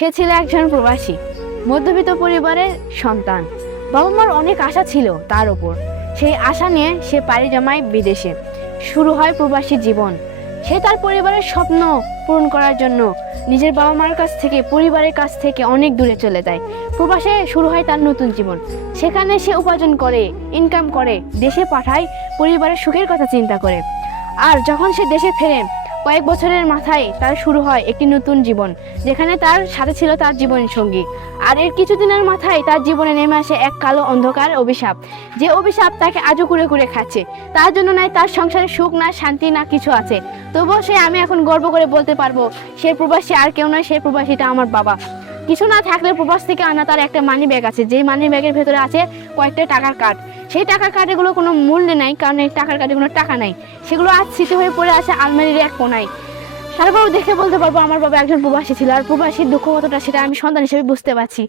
সে ছিল একজন প্রবাসী মধ্যবিত্ত পরিবারের সন্তান। বাবা মার অনেক আশা ছিল তার ওপর। সেই আশা নিয়ে সে পাড়ি জমায় বিদেশে। শুরু হয় প্রবাসী জীবন। সে তার পরিবারের স্বপ্ন পূরণ করার জন্য নিজের বাবা মার কাছ থেকে, পরিবারের কাছ থেকে অনেক দূরে চলে যায়। প্রবাসে শুরু হয় তার নতুন জীবন। সেখানে সে উপার্জন করে, ইনকাম করে, দেশে পাঠায়, পরিবারের সুখের কথা চিন্তা করে। আর যখন সে দেশে ফেরে, কয়েক বছরের মাথায় তার শুরু হয় একটি নতুন জীবন, যেখানে তার সাথে ছিল তার জীবন সঙ্গী। আর এর কিছুদিনের মাথায় তার জীবনে নেমে আসে এক কালো অন্ধকার অভিশাপ, যে অভিশাপ তাকে আজও কুরে কুরে খাচ্ছে। তার জন্য নাই তার সংসারে সুখ, না শান্তি, না কিছু আছে। তবুও আমি এখন গর্ব করে বলতে পারবো, সে প্রবাসী আর কেউ নয়, সে প্রবাসীটা আমার বাবা। কিছু না থাকলে প্রবাস থেকে আনা তার একটা মানি ব্যাগ আছে, যেই মানি ব্যাগের ভেতরে আছে কয়েকটা টাকার কার্ড। সেই টাকার কার্ডগুলো কোনো মূল্য নাই, কারণ এই টাকার কার্ডে কোনো টাকা নাই। সেগুলো আজ স্মৃতি হয়ে পড়ে আছে আলমারির এক কোনায়। তারপর দেখে বলতে পারবো আমার বাবা একজন প্রবাসী ছিল। আর প্রবাসীর দুঃখ কতটা সেটা আমি সন্তান হিসেবে বুঝতে পারছি।